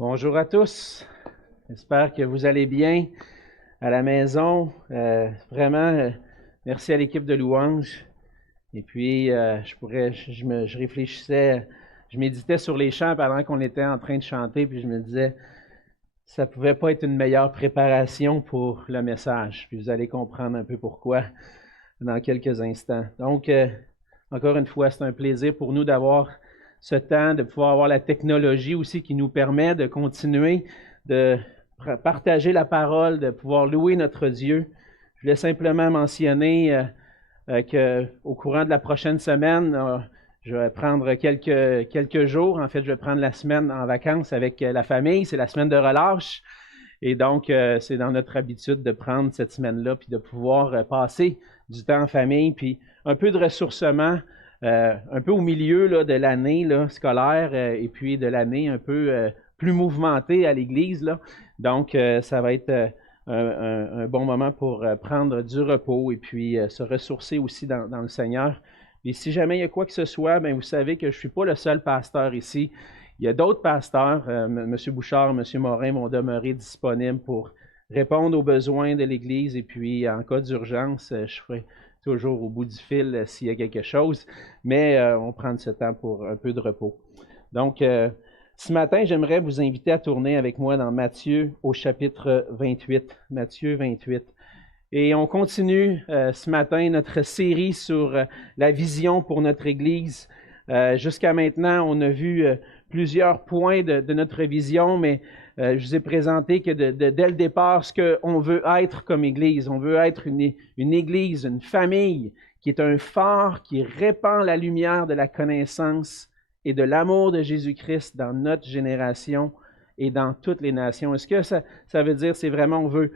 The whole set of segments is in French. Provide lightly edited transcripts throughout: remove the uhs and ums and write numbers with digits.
Bonjour à tous. J'espère que vous allez bien à la maison. Vraiment, merci à l'équipe de louanges. Et puis, je réfléchissais, je méditais sur les chants pendant qu'on était en train de chanter, puis je me disais, ça pouvait pas être une meilleure préparation pour le message. Puis vous allez comprendre un peu pourquoi dans quelques instants. Donc, encore une fois, c'est un plaisir pour nous d'avoir ce temps, de pouvoir avoir la technologie aussi qui nous permet de continuer de partager la parole, de pouvoir louer notre Dieu. Je voulais simplement mentionner qu'au courant de la prochaine semaine, je vais prendre quelques jours. En fait, je vais prendre la semaine en vacances avec la famille. C'est la semaine de relâche. Et donc, c'est dans notre habitude de prendre cette semaine-là puis de pouvoir passer du temps en famille, puis un peu de ressourcement, un peu au milieu là, de l'année là, scolaire et puis de l'année un peu plus mouvementée à l'Église. Là. Donc, ça va être un bon moment pour prendre du repos et puis se ressourcer aussi dans le Seigneur. Et si jamais il y a quoi que ce soit, bien, vous savez que je ne suis pas le seul pasteur ici. Il y a d'autres pasteurs, M. Bouchard, M. Morin vont demeurer disponibles pour répondre aux besoins de l'Église. Et puis, en cas d'urgence, je ferai toujours au bout du fil s'il y a quelque chose. Mais on prend ce temps pour un peu de repos. Donc, ce matin, j'aimerais vous inviter à tourner avec moi dans Matthieu au chapitre 28. Matthieu 28. Et on continue ce matin notre série sur la vision pour notre Église. Jusqu'à maintenant, on a vu plusieurs points de notre vision, mais je vous ai présenté que dès le départ, ce qu'on veut être comme Église, on veut être une Église, une famille qui est un phare qui répand la lumière de la connaissance et de l'amour de Jésus-Christ dans notre génération et dans toutes les nations. Est-ce que ça veut dire, c'est vraiment, on veut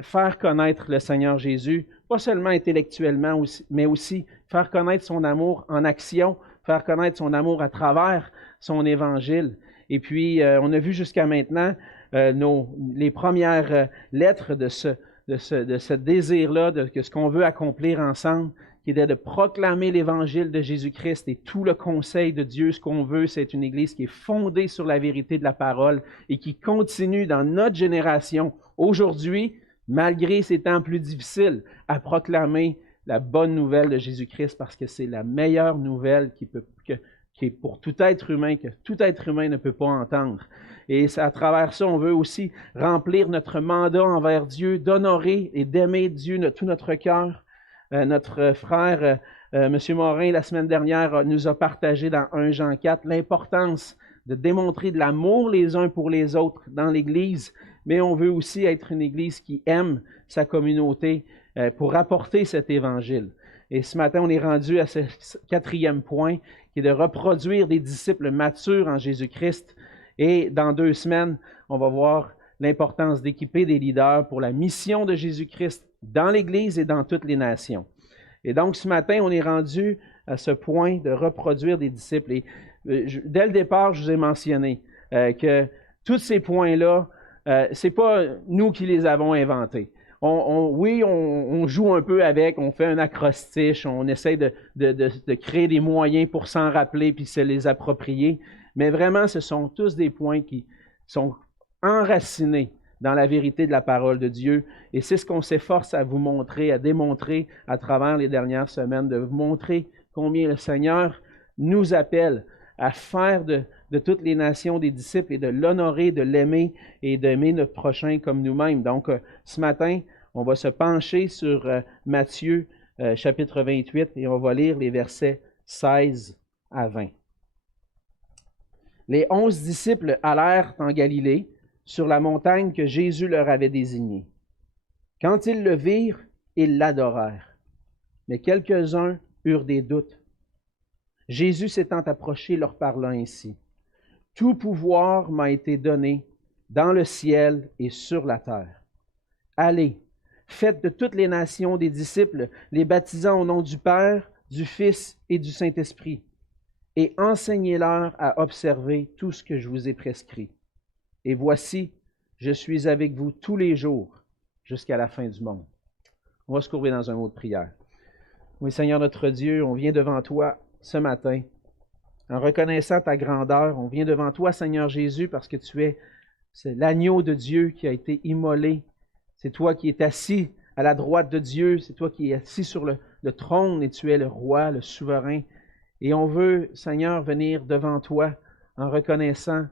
faire connaître le Seigneur Jésus, pas seulement intellectuellement, mais aussi faire connaître son amour en action, faire connaître son amour à travers son évangile. Et puis, on a vu jusqu'à maintenant les premières lettres de ce désir-là, de ce qu'on veut accomplir ensemble, qui était de proclamer l'évangile de Jésus-Christ et tout le conseil de Dieu. Ce qu'on veut, c'est une Église qui est fondée sur la vérité de la parole et qui continue dans notre génération, aujourd'hui, malgré ces temps plus difficiles, à proclamer la bonne nouvelle de Jésus-Christ parce que c'est la meilleure nouvelle qui est pour tout être humain, que tout être humain ne peut pas entendre. Et à travers ça, on veut aussi remplir notre mandat envers Dieu, d'honorer et d'aimer Dieu de tout notre cœur. Notre frère, M. Morin, la semaine dernière, nous a partagé dans 1 Jean 4 l'importance de démontrer de l'amour les uns pour les autres dans l'Église, mais on veut aussi être une Église qui aime sa communauté pour apporter cet évangile. Et ce matin, on est rendu à ce 4e point, qui est de reproduire des disciples matures en Jésus-Christ. Et dans 2 semaines, on va voir l'importance d'équiper des leaders pour la mission de Jésus-Christ dans l'Église et dans toutes les nations. Et donc, ce matin, on est rendu à ce point de reproduire des disciples. Et dès le départ, je vous ai mentionné que tous ces points-là, c'est pas nous qui les avons inventés. On joue un peu avec, on fait un acrostiche, on essaie de créer des moyens pour s'en rappeler puis se les approprier. Mais vraiment, ce sont tous des points qui sont enracinés dans la vérité de la parole de Dieu. Et c'est ce qu'on s'efforce à vous montrer, à démontrer à travers les dernières semaines, de vous montrer combien le Seigneur nous appelle à faire de toutes les nations des disciples et de l'honorer, de l'aimer et d'aimer notre prochain comme nous-mêmes. Donc, ce matin, on va se pencher sur Matthieu, chapitre 28, et on va lire les versets 16 à 20. Les 11 disciples allèrent en Galilée, sur la montagne que Jésus leur avait désignée. Quand ils le virent, ils l'adorèrent. Mais quelques-uns eurent des doutes. Jésus s'étant approché leur parla ainsi. « Tout pouvoir m'a été donné dans le ciel et sur la terre. Allez, faites de toutes les nations des disciples, les baptisant au nom du Père, du Fils et du Saint-Esprit, et enseignez-leur à observer tout ce que je vous ai prescrit. Et voici, je suis avec vous tous les jours jusqu'à la fin du monde. » On va se courber dans un mot de prière. Oui, Seigneur notre Dieu, on vient devant toi ce matin en reconnaissant ta grandeur. On vient devant toi, Seigneur Jésus, parce que c'est l'agneau de Dieu qui a été immolé. C'est toi qui es assis à la droite de Dieu. C'est toi qui es assis sur le trône et tu es le roi, le souverain. Et on veut, Seigneur, venir devant toi en reconnaissant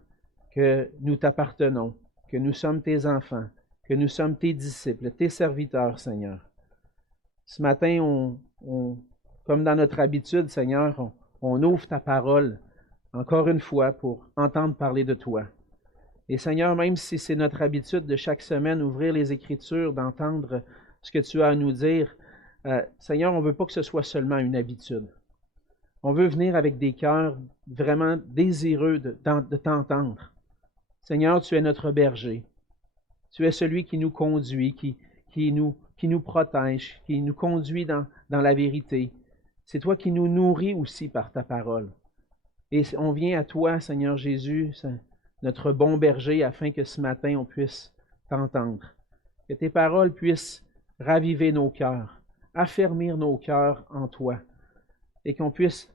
que nous t'appartenons, que nous sommes tes enfants, que nous sommes tes disciples, tes serviteurs, Seigneur. Ce matin, comme dans notre habitude, Seigneur, on ouvre ta parole encore une fois pour entendre parler de toi. Et Seigneur, même si c'est notre habitude de chaque semaine ouvrir les Écritures, d'entendre ce que tu as à nous dire, Seigneur, on ne veut pas que ce soit seulement une habitude. On veut venir avec des cœurs vraiment désireux de t'entendre. Seigneur, tu es notre berger. Tu es celui qui nous conduit, qui nous protège, qui nous conduit dans la vérité. C'est toi qui nous nourris aussi par ta parole. Et on vient à toi, Seigneur Jésus, notre bon berger, afin que ce matin on puisse t'entendre. Que tes paroles puissent raviver nos cœurs, affermir nos cœurs en toi. Et qu'on puisse,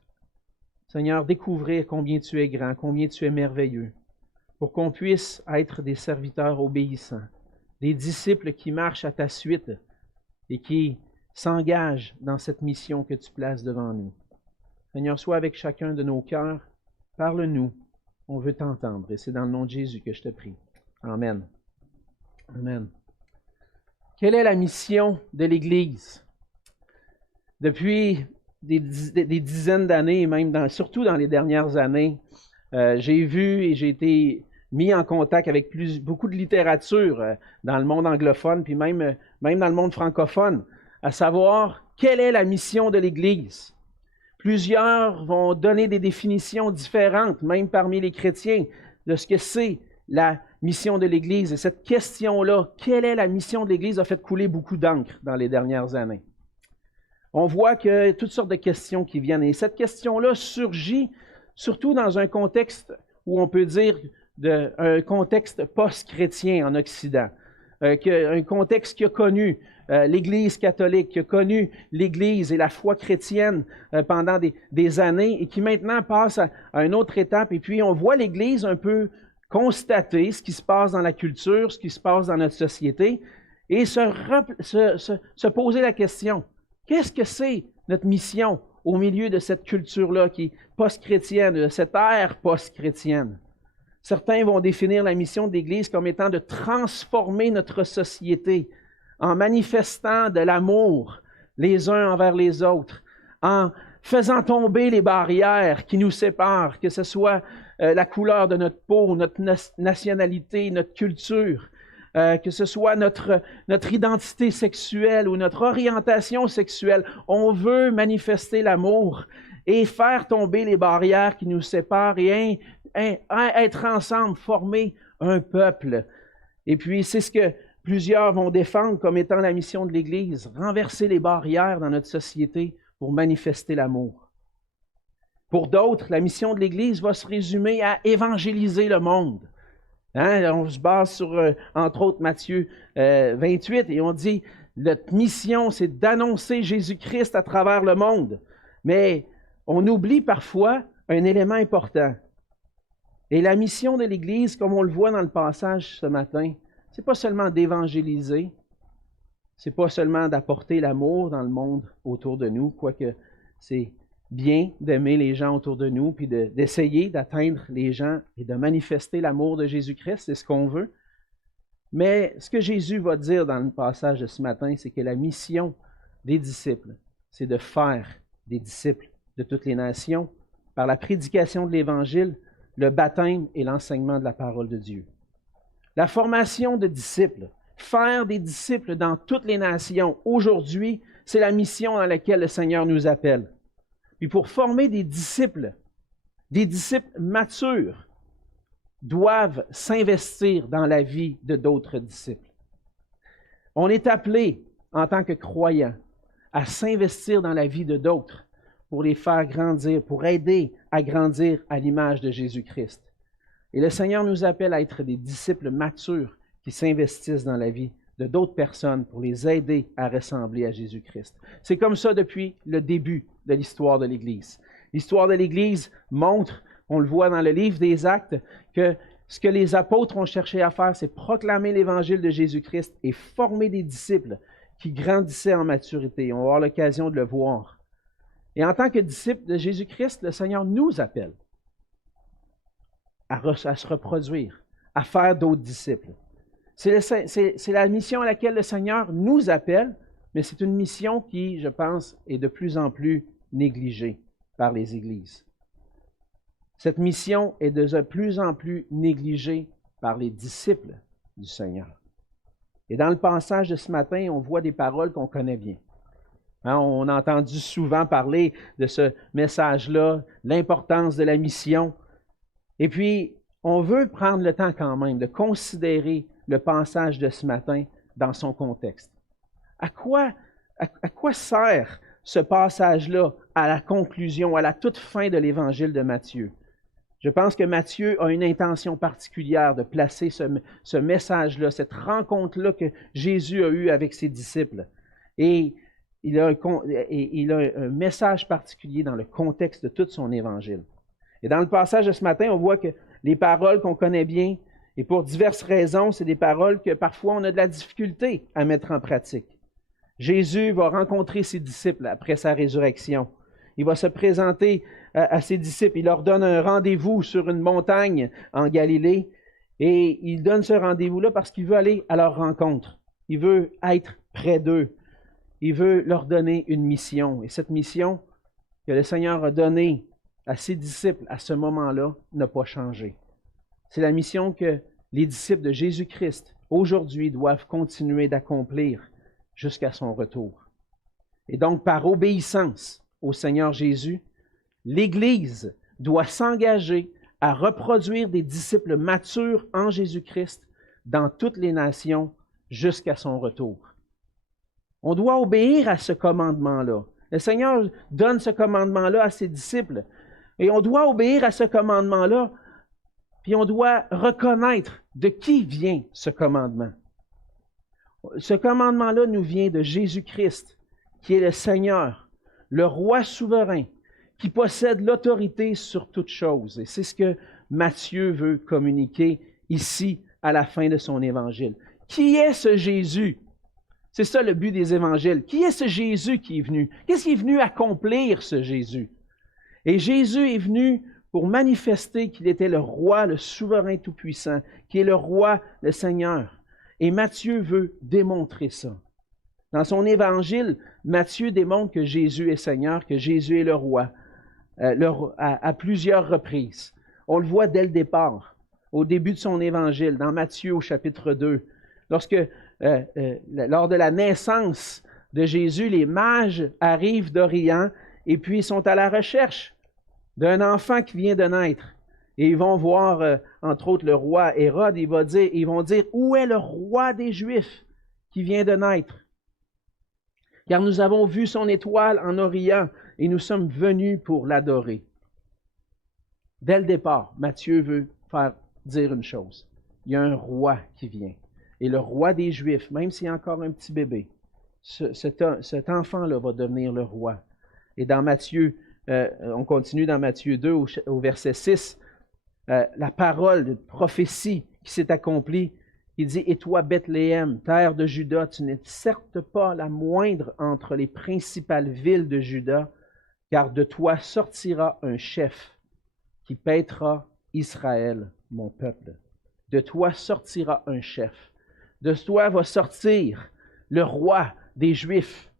Seigneur, découvrir combien tu es grand, combien tu es merveilleux. Pour qu'on puisse être des serviteurs obéissants, des disciples qui marchent à ta suite et qui s'engagent dans cette mission que tu places devant nous. Seigneur, sois avec chacun de nos cœurs. Parle-nous. On veut t'entendre. Et c'est dans le nom de Jésus que je te prie. Amen. Amen. Quelle est la mission de l'Église? Depuis des dizaines d'années, et même surtout dans les dernières années, j'ai vu et j'ai été mis en contact avec beaucoup de littérature dans le monde anglophone, puis même dans le monde francophone, à savoir quelle est la mission de l'Église. Plusieurs vont donner des définitions différentes, même parmi les chrétiens, de ce que c'est la mission de l'Église. Et cette question-là, quelle est la mission de l'Église, a fait couler beaucoup d'encre dans les dernières années. On voit qu'il y a toutes sortes de questions qui viennent. Et cette question-là surgit surtout dans un contexte où on peut dire un contexte post-chrétien en Occident. Un contexte qui a connu l'Église catholique, qui a connu l'Église et la foi chrétienne pendant des années et qui maintenant passe à une autre étape. Et puis on voit l'Église un peu constater ce qui se passe dans la culture, ce qui se passe dans notre société et se poser la question, qu'est-ce que c'est notre mission au milieu de cette culture-là qui est post-chrétienne, de cette ère post-chrétienne? Certains vont définir la mission de l'Église comme étant de transformer notre société en manifestant de l'amour les uns envers les autres, en faisant tomber les barrières qui nous séparent, que ce soit la couleur de notre peau, notre nationalité, notre culture, que ce soit notre identité sexuelle ou notre orientation sexuelle. On veut manifester l'amour et faire tomber les barrières qui nous séparent et être ensemble, former un peuple. Et puis, c'est ce que plusieurs vont défendre comme étant la mission de l'Église, renverser les barrières dans notre société pour manifester l'amour. Pour d'autres, la mission de l'Église va se résumer à évangéliser le monde. On se base sur, entre autres, Matthieu 28, et on dit, notre mission, c'est d'annoncer Jésus-Christ à travers le monde. Mais on oublie parfois un élément important. Et la mission de l'Église, comme on le voit dans le passage ce matin, c'est pas seulement d'évangéliser, c'est pas seulement d'apporter l'amour dans le monde autour de nous, quoique c'est bien d'aimer les gens autour de nous, puis d'essayer d'atteindre les gens et de manifester l'amour de Jésus-Christ, c'est ce qu'on veut. Mais ce que Jésus va dire dans le passage de ce matin, c'est que la mission des disciples, c'est de faire des disciples de toutes les nations par la prédication de l'Évangile, le baptême et l'enseignement de la parole de Dieu. La formation de disciples, faire des disciples dans toutes les nations, aujourd'hui, c'est la mission dans laquelle le Seigneur nous appelle. Puis pour former des disciples matures, doivent s'investir dans la vie de d'autres disciples. On est appelé, en tant que croyants, à s'investir dans la vie de d'autres pour les faire grandir, pour aider à grandir à l'image de Jésus-Christ. Et le Seigneur nous appelle à être des disciples matures qui s'investissent dans la vie de d'autres personnes pour les aider à ressembler à Jésus-Christ. C'est comme ça depuis le début de l'histoire de l'Église. L'histoire de l'Église montre, on le voit dans le livre des Actes, que ce que les apôtres ont cherché à faire, c'est proclamer l'Évangile de Jésus-Christ et former des disciples qui grandissaient en maturité. On va avoir l'occasion de le voir. Et en tant que disciples de Jésus-Christ, le Seigneur nous appelle à se reproduire, à faire d'autres disciples. C'est la mission à laquelle le Seigneur nous appelle, mais c'est une mission qui, je pense, est de plus en plus négligée par les églises. Cette mission est de plus en plus négligée par les disciples du Seigneur. Et dans le passage de ce matin, on voit des paroles qu'on connaît bien. Hein, on a entendu souvent parler de ce message-là, l'importance de la mission. Et puis, on veut prendre le temps quand même de considérer le passage de ce matin dans son contexte. À quoi sert ce passage-là à la conclusion, à la toute fin de l'Évangile de Matthieu? Je pense que Matthieu a une intention particulière de placer ce message-là, cette rencontre-là que Jésus a eue avec ses disciples. Et il a un message particulier dans le contexte de tout son Évangile. Et dans le passage de ce matin, on voit que les paroles qu'on connaît bien, et pour diverses raisons, c'est des paroles que parfois on a de la difficulté à mettre en pratique. Jésus va rencontrer ses disciples après sa résurrection. Il va se présenter à ses disciples. Il leur donne un rendez-vous sur une montagne en Galilée. Et il donne ce rendez-vous-là parce qu'il veut aller à leur rencontre. Il veut être près d'eux. Il veut leur donner une mission. Et cette mission que le Seigneur a donnée à ses disciples à ce moment-là n'a pas changé. C'est la mission que les disciples de Jésus-Christ aujourd'hui doivent continuer d'accomplir jusqu'à son retour. Et donc, par obéissance au Seigneur Jésus, l'Église doit s'engager à reproduire des disciples matures en Jésus-Christ dans toutes les nations jusqu'à son retour. On doit obéir à ce commandement-là. Le Seigneur donne ce commandement-là à ses disciples. Et on doit obéir à ce commandement-là, puis on doit reconnaître de qui vient ce commandement. Ce commandement-là nous vient de Jésus-Christ, qui est le Seigneur, le roi souverain, qui possède l'autorité sur toute chose. Et c'est ce que Matthieu veut communiquer ici à la fin de son évangile. Qui est ce Jésus? C'est ça le but des évangiles. Qui est ce Jésus qui est venu? Qu'est-ce qui est venu accomplir, ce Jésus? Et Jésus est venu pour manifester qu'il était le roi, le souverain tout-puissant, qui est le roi, le Seigneur. Et Matthieu veut démontrer ça. Dans son évangile, Matthieu démontre que Jésus est Seigneur, que Jésus est le roi, à plusieurs reprises. On le voit dès le départ, au début de son évangile, dans Matthieu au chapitre 2. Lors de la naissance de Jésus, les mages arrivent d'Orient et puis ils sont à la recherche d'un enfant qui vient de naître. Et ils vont voir, entre autres, le roi Hérode. Ils vont dire, où est le roi des Juifs qui vient de naître? Car nous avons vu son étoile en Orient et nous sommes venus pour l'adorer. Dès le départ, Matthieu veut faire dire une chose. Il y a un roi qui vient. Et le roi des Juifs, même s'il y a encore un petit bébé, cet enfant-là va devenir le roi. Et dans Matthieu, on continue dans Matthieu 2 au verset 6, la parole de prophétie qui s'est accomplie, il dit « Et toi, Bethléem, terre de Juda, tu n'es certes pas la moindre entre les principales villes de Juda, car de toi sortira un chef qui paîtra Israël, mon peuple. De toi sortira un chef. De toi va sortir le roi des Juifs. »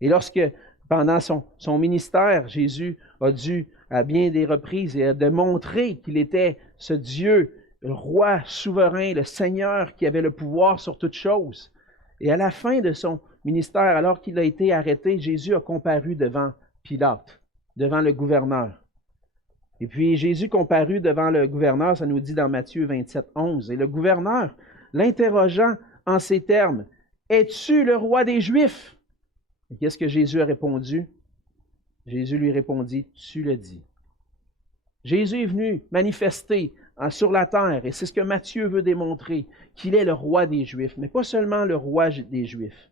Et lorsque, pendant son ministère, Jésus a dû, à bien des reprises, et a démontré qu'il était ce Dieu, le roi souverain, le Seigneur qui avait le pouvoir sur toutes choses. Et à la fin de son ministère, alors qu'il a été arrêté, Jésus a comparu devant Pilate, devant le gouverneur. Et puis Jésus comparut devant le gouverneur, ça nous dit dans Matthieu 27, 11. Et le gouverneur, l'interrogeant en ces termes, « Es-tu le roi des Juifs? » Et qu'est-ce que Jésus a répondu? Jésus lui répondit, « Tu le dis. » Jésus est venu manifester sur la terre, et c'est ce que Matthieu veut démontrer, qu'il est le roi des Juifs, mais pas seulement le roi des Juifs,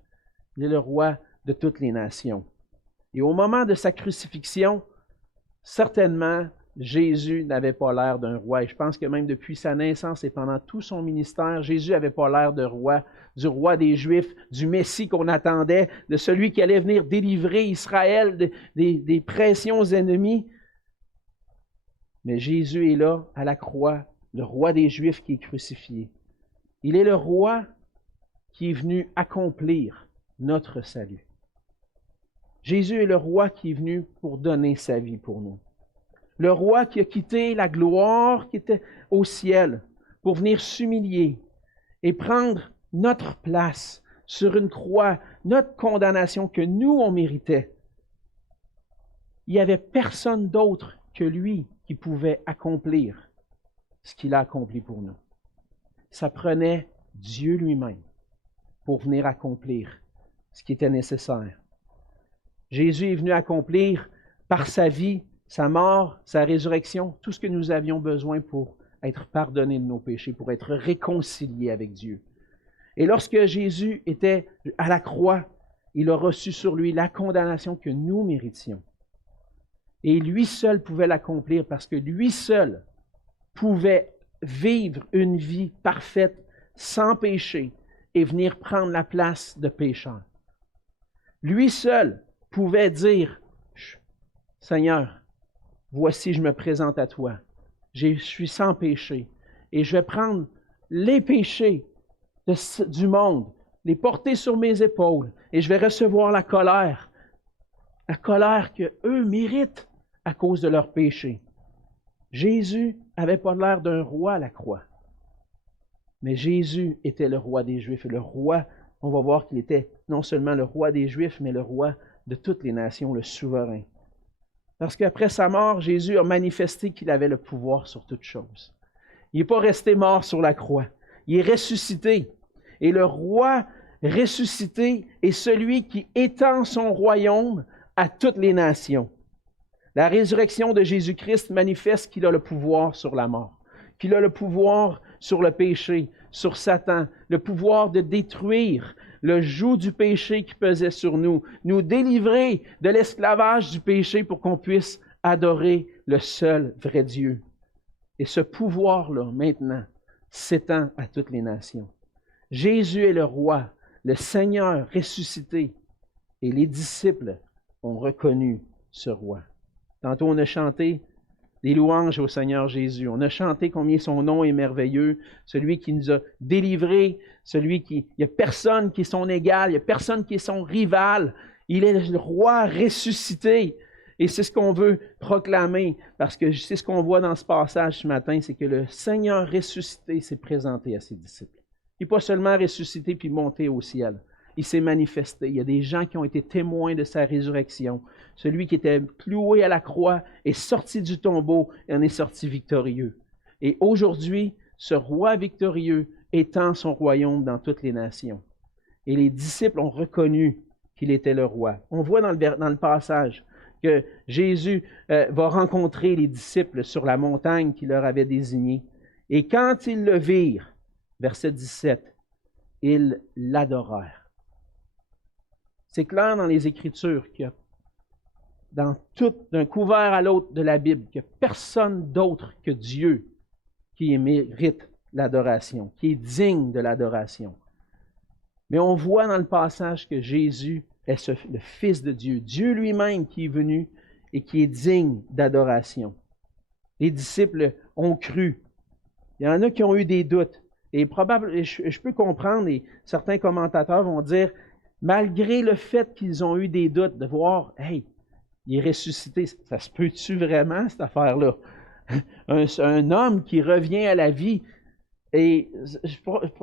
il est le roi de toutes les nations. Et au moment de sa crucifixion, certainement, Jésus n'avait pas l'air d'un roi. Et je pense que même depuis sa naissance et pendant tout son ministère, Jésus n'avait pas l'air de roi, du roi des Juifs, du Messie qu'on attendait, de celui qui allait venir délivrer Israël des pressions ennemies. Mais Jésus est là, à la croix, le roi des Juifs qui est crucifié. Il est le roi qui est venu accomplir notre salut. Jésus est le roi qui est venu pour donner sa vie pour nous. Le roi qui a quitté la gloire qui était au ciel pour venir s'humilier et prendre notre place sur une croix, notre condamnation que nous, on méritait. Il n'y avait personne d'autre que lui qui pouvait accomplir ce qu'il a accompli pour nous. Ça prenait Dieu lui-même pour venir accomplir ce qui était nécessaire. Jésus est venu accomplir par sa vie, sa mort, sa résurrection, tout ce que nous avions besoin pour être pardonnés de nos péchés, pour être réconciliés avec Dieu. Et lorsque Jésus était à la croix, il a reçu sur lui la condamnation que nous méritions. Et lui seul pouvait l'accomplir parce que lui seul pouvait vivre une vie parfaite, sans péché, et venir prendre la place de pécheur. Lui seul pouvait dire, « Seigneur, voici, je me présente à toi. Je suis sans péché et je vais prendre les péchés du monde, les porter sur mes épaules et je vais recevoir la colère qu'eux méritent à cause de leurs péchés. » Jésus n'avait pas l'air d'un roi à la croix, mais Jésus était le roi des Juifs. Et le roi, on va voir qu'il était non seulement le roi des Juifs, mais le roi de toutes les nations, le souverain. Parce qu'après sa mort, Jésus a manifesté qu'il avait le pouvoir sur toutes choses. Il n'est pas resté mort sur la croix. Il est ressuscité. Et le roi ressuscité est celui qui étend son royaume à toutes les nations. La résurrection de Jésus-Christ manifeste qu'il a le pouvoir sur la mort, qu'il a le pouvoir sur le péché, sur Satan, le pouvoir de détruire le joug du péché qui pesait sur nous, nous délivrer de l'esclavage du péché pour qu'on puisse adorer le seul vrai Dieu. Et ce pouvoir-là, maintenant, s'étend à toutes les nations. Jésus est le roi, le Seigneur ressuscité, et les disciples ont reconnu ce roi. Tantôt, on a chanté des louanges au Seigneur Jésus. On a chanté combien son nom est merveilleux, celui qui nous a délivrés, celui qui... Il n'y a personne qui est son égal, il n'y a personne qui est son rival. Il est le roi ressuscité. Et c'est ce qu'on veut proclamer, parce que c'est ce qu'on voit dans ce passage ce matin, c'est que le Seigneur ressuscité s'est présenté à ses disciples. Il n'est pas seulement ressuscité puis monté au ciel. Il s'est manifesté. Il y a des gens qui ont été témoins de sa résurrection. Celui qui était cloué à la croix est sorti du tombeau et en est sorti victorieux. Et aujourd'hui, ce roi victorieux étend son royaume dans toutes les nations. Et les disciples ont reconnu qu'il était le roi. On voit dans le passage que Jésus va rencontrer les disciples sur la montagne qu'il leur avait désignée. Et quand ils le virent, verset 17, ils l'adorèrent. C'est clair dans les Écritures qu'il y a, d'un couvert à l'autre de la Bible, qu'il n'y a personne d'autre que Dieu qui mérite l'adoration, qui est digne de l'adoration. Mais on voit dans le passage que Jésus est le Fils de Dieu, Dieu lui-même qui est venu et qui est digne d'adoration. Les disciples ont cru. Il y en a qui ont eu des doutes. Et probablement, je peux comprendre, et certains commentateurs vont dire, malgré le fait qu'ils ont eu des doutes de voir, hey, il est ressuscité, ça se peut-tu vraiment, cette affaire-là? Un homme qui revient à la vie, et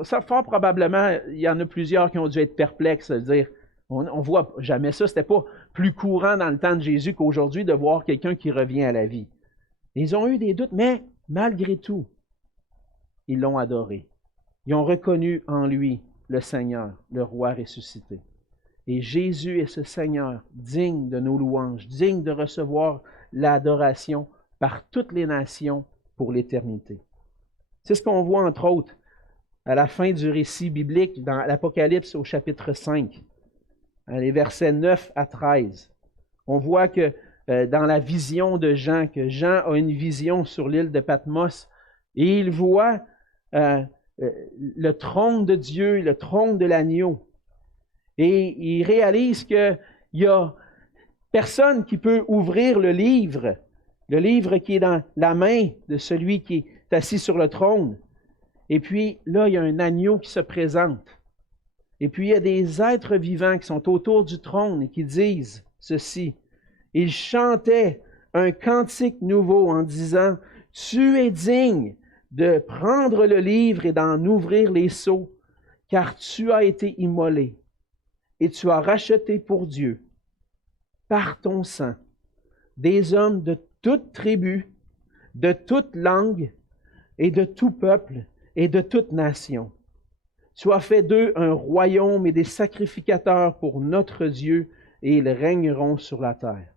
ça, fort probablement, il y en a plusieurs qui ont dû être perplexes, de dire, on voit jamais ça, c'était pas plus courant dans le temps de Jésus qu'aujourd'hui de voir quelqu'un qui revient à la vie. Ils ont eu des doutes, mais malgré tout, ils l'ont adoré. Ils ont reconnu en lui le Seigneur, le roi ressuscité. Et Jésus est ce Seigneur digne de nos louanges, digne de recevoir l'adoration par toutes les nations pour l'éternité. C'est ce qu'on voit entre autres à la fin du récit biblique dans l'Apocalypse au chapitre 5, les versets 9 à 13. On voit que dans la vision de Jean, que Jean a une vision sur l'île de Patmos et il voit le trône de Dieu, le trône de l'agneau. Et il réalise qu'il y a personne qui peut ouvrir le livre qui est dans la main de celui qui est assis sur le trône. Et puis là, il y a un agneau qui se présente. Et puis il y a des êtres vivants qui sont autour du trône et qui disent ceci. Ils chantaient un cantique nouveau en disant « Tu es digne de prendre le livre et d'en ouvrir les sceaux, car tu as été immolé et tu as racheté pour Dieu, par ton sang, des hommes de toute tribu, de toute langue et de tout peuple et de toute nation. Tu as fait d'eux un royaume et des sacrificateurs pour notre Dieu, et ils régneront sur la terre.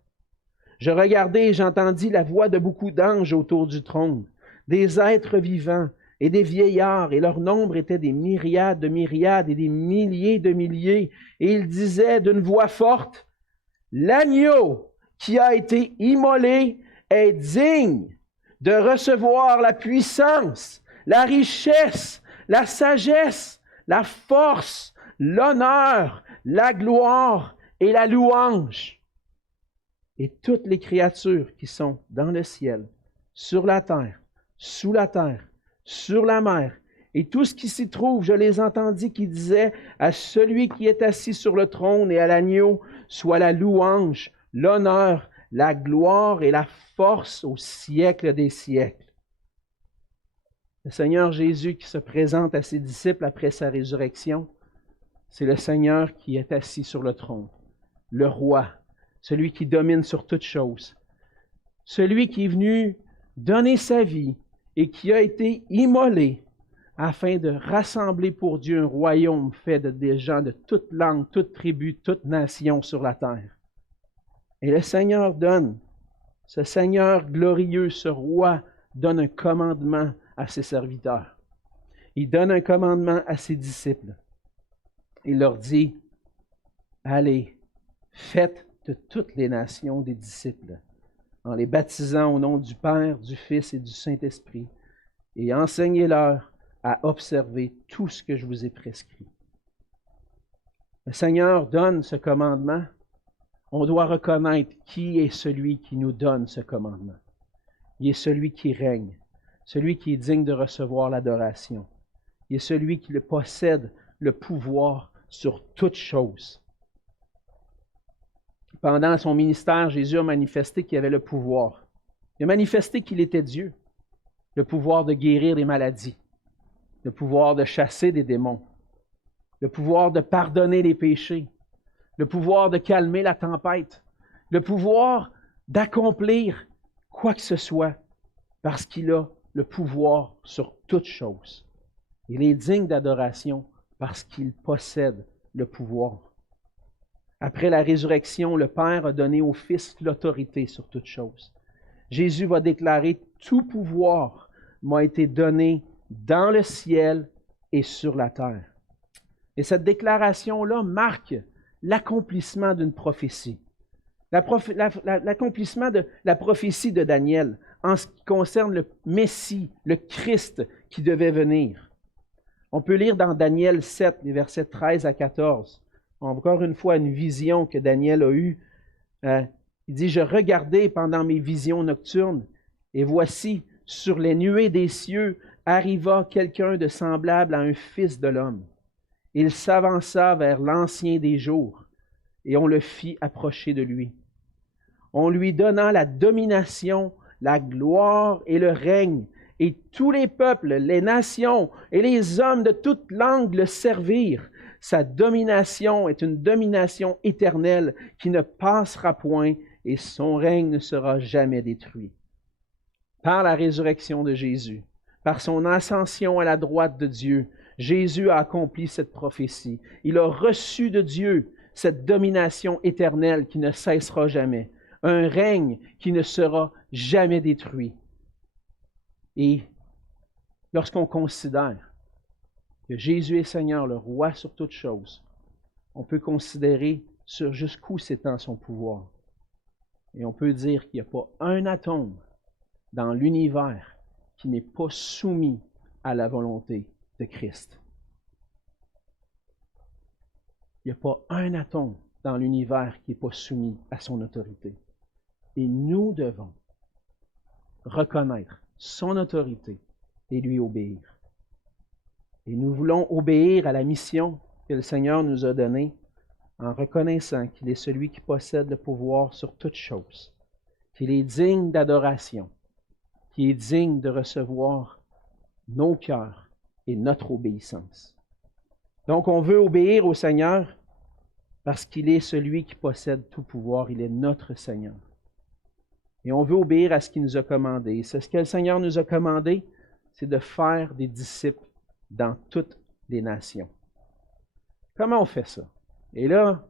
Je regardai et j'entendis la voix de beaucoup d'anges autour du trône, des êtres vivants et des vieillards, et leur nombre était des myriades de myriades et des milliers de milliers, et ils disaient d'une voix forte, « L'agneau qui a été immolé est digne de recevoir la puissance, la richesse, la sagesse, la force, l'honneur, la gloire et la louange. » Et toutes les créatures qui sont dans le ciel, sur la terre, sous la terre, sur la mer, et tout ce qui s'y trouve, je les entendis qui disaient à celui qui est assis sur le trône et à l'agneau, soit la louange, l'honneur, la gloire et la force au siècle des siècles. Le Seigneur Jésus qui se présente à ses disciples après sa résurrection, c'est le Seigneur qui est assis sur le trône, le roi, celui qui domine sur toutes choses, celui qui est venu donner sa vie et qui a été immolé afin de rassembler pour Dieu un royaume fait de des gens de toute langue, toute tribu, toute nation sur la terre. Et le Seigneur donne, ce Seigneur glorieux, ce roi, donne un commandement à ses serviteurs. Il donne un commandement à ses disciples. Il leur dit, « Allez, faites de toutes les nations des disciples, en les baptisant au nom du Père, du Fils et du Saint-Esprit, et enseignez-leur à observer tout ce que je vous ai prescrit. » Le Seigneur donne ce commandement. On doit reconnaître qui est celui qui nous donne ce commandement. Il est celui qui règne, celui qui est digne de recevoir l'adoration. Il est celui qui possède le pouvoir sur toutes choses. Pendant son ministère, Jésus a manifesté qu'il avait le pouvoir. Il a manifesté qu'il était Dieu, le pouvoir de guérir des maladies, le pouvoir de chasser des démons, le pouvoir de pardonner les péchés, le pouvoir de calmer la tempête, le pouvoir d'accomplir quoi que ce soit, parce qu'il a le pouvoir sur toutes choses. Il est digne d'adoration parce qu'il possède le pouvoir. Après la résurrection, le Père a donné au Fils l'autorité sur toutes choses. Jésus va déclarer « Tout pouvoir m'a été donné dans le ciel et sur la terre. » Et cette déclaration-là marque l'accomplissement d'une prophétie. L'accomplissement de la prophétie de Daniel en ce qui concerne le Messie, le Christ qui devait venir. On peut lire dans Daniel 7, les versets 13 à 14. Encore une fois, une vision que Daniel a eue. Il dit, « Je regardais pendant mes visions nocturnes, et voici, sur les nuées des cieux, arriva quelqu'un de semblable à un fils de l'homme. Il s'avança vers l'Ancien des jours, et on le fit approcher de lui. On lui donna la domination, la gloire et le règne, et tous les peuples, les nations et les hommes de toute langue le servirent. Sa domination est une domination éternelle qui ne passera point, et son règne ne sera jamais détruit. » Par la résurrection de Jésus, par son ascension à la droite de Dieu, Jésus a accompli cette prophétie. Il a reçu de Dieu cette domination éternelle qui ne cessera jamais, un règne qui ne sera jamais détruit. Et lorsqu'on considère que Jésus est Seigneur, le roi sur toutes choses, on peut considérer sur jusqu'où s'étend son pouvoir. Et on peut dire qu'il n'y a pas un atome dans l'univers qui n'est pas soumis à la volonté de Christ. Il n'y a pas un atome dans l'univers qui n'est pas soumis à son autorité. Et nous devons reconnaître son autorité et lui obéir. Et nous voulons obéir à la mission que le Seigneur nous a donnée en reconnaissant qu'il est celui qui possède le pouvoir sur toutes choses, qu'il est digne d'adoration, qu'il est digne de recevoir nos cœurs et notre obéissance. Donc, on veut obéir au Seigneur parce qu'il est celui qui possède tout pouvoir, il est notre Seigneur. Et on veut obéir à ce qu'il nous a commandé. Et ce que le Seigneur nous a commandé, c'est de faire des disciples dans toutes les nations. Comment on fait ça? Et là,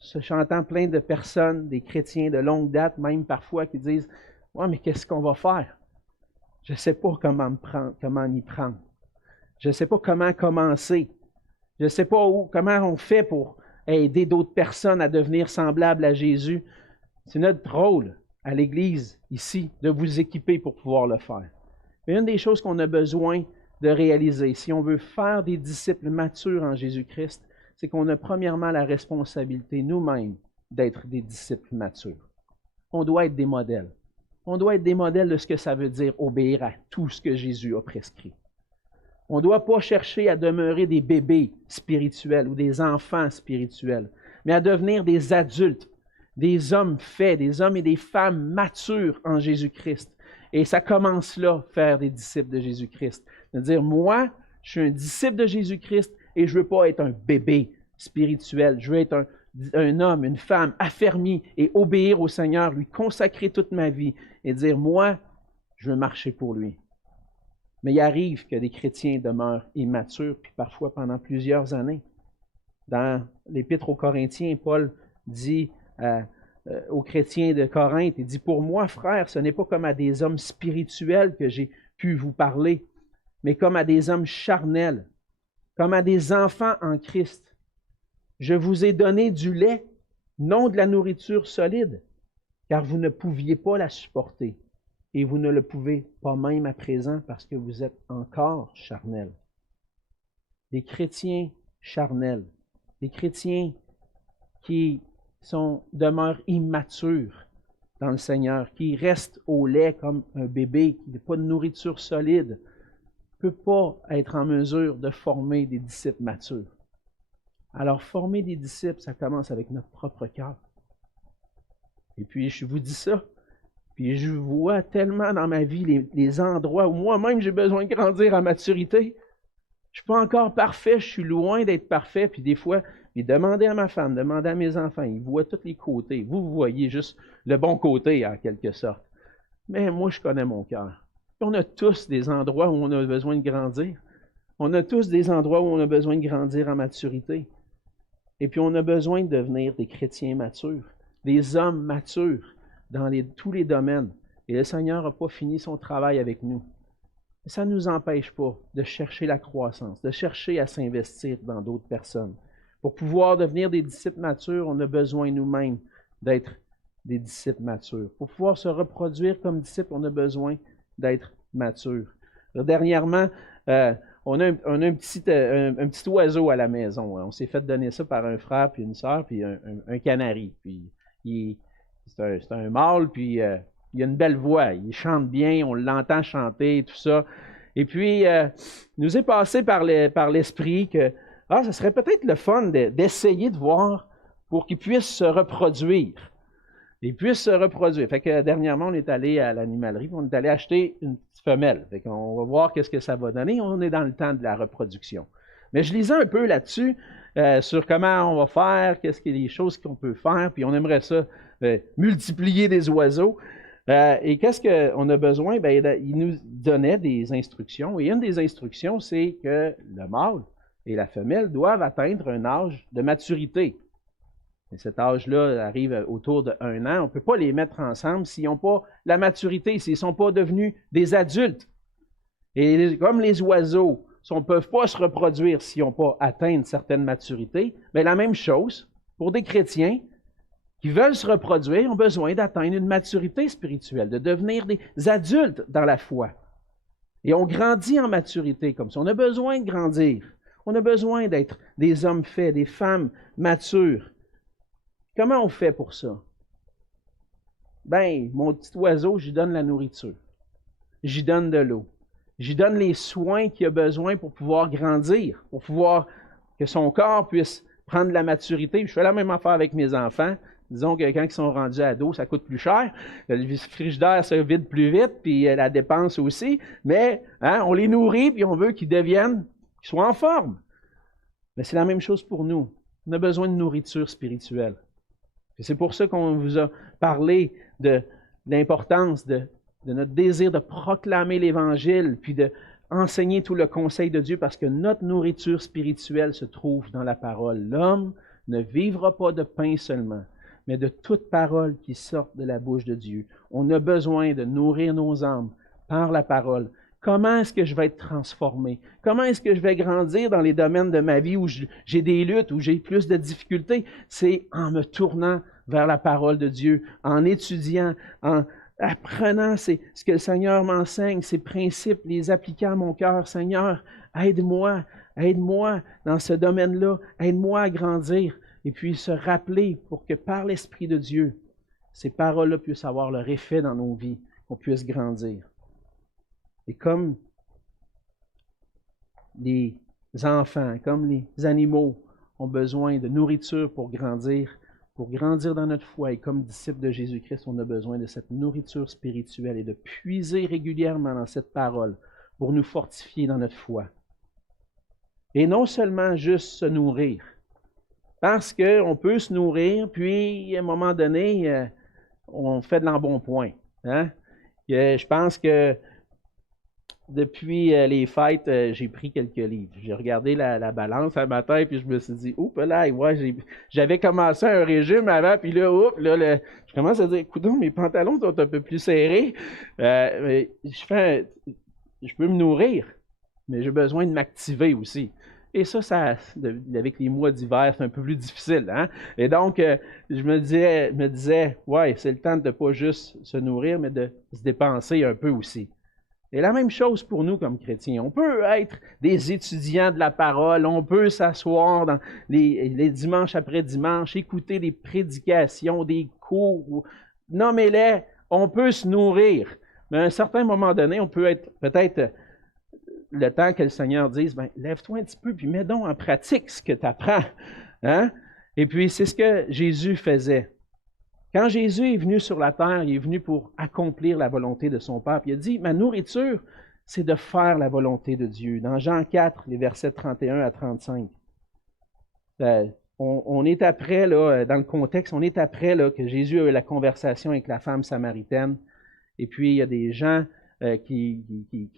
j'entends plein de personnes, des chrétiens de longue date, même parfois, qui disent « Ouais, mais qu'est-ce qu'on va faire? Je ne sais pas comment m'y prendre. Je ne sais pas comment commencer. Je ne sais pas comment on fait pour aider d'autres personnes à devenir semblables à Jésus. » C'est notre rôle à l'Église, ici, de vous équiper pour pouvoir le faire. Mais une des choses qu'on a besoin de réaliser, si on veut faire des disciples matures en Jésus-Christ, c'est qu'on a premièrement la responsabilité nous-mêmes d'être des disciples matures. On doit être des modèles. On doit être des modèles de ce que ça veut dire obéir à tout ce que Jésus a prescrit. On ne doit pas chercher à demeurer des bébés spirituels ou des enfants spirituels, mais à devenir des adultes, des hommes faits, des hommes et des femmes matures en Jésus-Christ. Et ça commence là, faire des disciples de Jésus-Christ. De dire, moi, je suis un disciple de Jésus-Christ et je ne veux pas être un bébé spirituel. Je veux être un homme, une femme affermi et obéir au Seigneur, lui consacrer toute ma vie et dire, moi, je veux marcher pour lui. Mais il arrive que des chrétiens demeurent immatures, puis parfois pendant plusieurs années. Dans l'Épître aux Corinthiens, Paul dit aux chrétiens de Corinthe, il dit, pour moi, frères, ce n'est pas comme à des hommes spirituels que j'ai pu vous parler, mais comme à des hommes charnels, comme à des enfants en Christ. Je vous ai donné du lait, non de la nourriture solide, car vous ne pouviez pas la supporter, et vous ne le pouvez pas même à présent parce que vous êtes encore charnels. Des chrétiens charnels, des chrétiens qui demeurent immatures dans le Seigneur, qui restent au lait comme un bébé, qui n'a pas de nourriture solide, ne peut pas être en mesure de former des disciples matures. Alors, former des disciples, ça commence avec notre propre cœur. Et puis, je vous dis ça, puis je vois tellement dans ma vie les endroits où moi-même j'ai besoin de grandir à maturité. Je ne suis pas encore parfait, je suis loin d'être parfait, puis des fois, demandez à ma femme, demandez à mes enfants, ils voient tous les côtés. Vous voyez juste le bon côté, en quelque sorte. Mais moi, je connais mon cœur. On a tous des endroits où on a besoin de grandir. On a tous des endroits où on a besoin de grandir en maturité. Et puis, on a besoin de devenir des chrétiens matures, des hommes matures dans tous les domaines. Et le Seigneur n'a pas fini son travail avec nous. Ça ne nous empêche pas de chercher la croissance, de chercher à s'investir dans d'autres personnes. Pour pouvoir devenir des disciples matures, on a besoin nous-mêmes d'être des disciples matures. Pour pouvoir se reproduire comme disciples, on a besoin d'être matures. Alors, dernièrement, on a un petit oiseau à la maison. On s'est fait donner ça par un frère, puis une sœur, puis un canari. Puis c'est un mâle, puis il a une belle voix. Il chante bien, on l'entend chanter, tout ça. Et puis, nous est passé par l'esprit que ça serait peut-être le fun d'essayer de voir pour qu'il puisse se reproduire. Il puisse se reproduire. Fait que dernièrement, on est allé à l'animalerie, on est allé acheter une petite femelle. Fait qu'on va voir qu'est-ce que ça va donner. On est dans le temps de la reproduction. Mais je lisais un peu là-dessus, sur comment on va faire, qu'est-ce qu'il y a des choses qu'on peut faire, puis on aimerait ça multiplier des oiseaux. Et qu'est-ce qu'on a besoin? Il nous donnait des instructions. Et une des instructions, c'est que le mâle et la femelle doivent atteindre un âge de maturité. Et cet âge-là arrive autour de 1 an. On ne peut pas les mettre ensemble s'ils n'ont pas la maturité, s'ils ne sont pas devenus des adultes. Et comme les oiseaux ne peuvent pas se reproduire s'ils n'ont pas atteint une certaine maturité, mais la même chose pour des chrétiens, qui veulent se reproduire ont besoin d'atteindre une maturité spirituelle, de devenir des adultes dans la foi. Et on grandit en maturité comme ça. On a besoin de grandir. On a besoin d'être des hommes faits, des femmes matures. Comment on fait pour ça? Ben, mon petit oiseau, j'y donne la nourriture. J'y donne de l'eau. J'y donne les soins qu'il a besoin pour pouvoir grandir, pour pouvoir que son corps puisse prendre la maturité. Je fais la même affaire avec mes enfants. Disons que quand ils sont rendus ados, ça coûte plus cher. Le frigidaire se vide plus vite, puis la dépense aussi. Mais on les nourrit, puis on veut qu'ils deviennent, qu'ils soient en forme. Mais c'est la même chose pour nous. On a besoin de nourriture spirituelle. Et c'est pour ça qu'on vous a parlé de l'importance de notre désir de proclamer l'Évangile, puis d'enseigner tout le conseil de Dieu, parce que notre nourriture spirituelle se trouve dans la parole. L'homme ne vivra pas de pain seulement, mais de toute parole qui sort de la bouche de Dieu. On a besoin de nourrir nos âmes par la parole. Comment est-ce que je vais être transformé? Comment est-ce que je vais grandir dans les domaines de ma vie où j'ai des luttes, où j'ai plus de difficultés? C'est en me tournant vers la parole de Dieu, en étudiant, en apprenant ce que le Seigneur m'enseigne, ces principes, les appliquant à mon cœur. Seigneur, aide-moi dans ce domaine-là, aide-moi à grandir. Et puis se rappeler pour que par l'Esprit de Dieu, ces paroles-là puissent avoir leur effet dans nos vies, qu'on puisse grandir. Et comme les enfants, comme les animaux ont besoin de nourriture pour grandir dans notre foi, et comme disciples de Jésus-Christ, on a besoin de cette nourriture spirituelle et de puiser régulièrement dans cette parole pour nous fortifier dans notre foi. Et non seulement juste se nourrir, parce qu'on peut se nourrir, puis à un moment donné, on fait de l'embonpoint. Hein? Je pense que depuis les fêtes, j'ai pris quelques livres. J'ai regardé la balance un matin, puis je me suis dit, oups là, j'avais commencé un régime avant, puis là, je commence à dire, coudonc, mes pantalons sont un peu plus serrés. Je peux me nourrir, mais j'ai besoin de m'activer aussi. Et ça, avec les mois d'hiver, c'est un peu plus difficile. Hein? Et donc, je me disais, ouais, c'est le temps de ne pas juste se nourrir, mais de se dépenser un peu aussi. Et la même chose pour nous comme chrétiens. On peut être des étudiants de la parole, on peut s'asseoir dans les dimanches après dimanche, écouter des prédications, des cours, nommez-les, on peut se nourrir. Mais à un certain moment donné, on peut être peut-être le temps que le Seigneur dise, ben, lève-toi un petit peu, puis mets donc en pratique ce que tu apprends. Hein? Et puis, c'est ce que Jésus faisait. Quand Jésus est venu sur la terre, il est venu pour accomplir la volonté de son Père. Puis il a dit, ma nourriture, c'est de faire la volonté de Dieu. Dans Jean 4, les versets 31 à 35. On est après, là, dans le contexte, on est après là, que Jésus a eu la conversation avec la femme samaritaine. Et puis, il y a des gens qui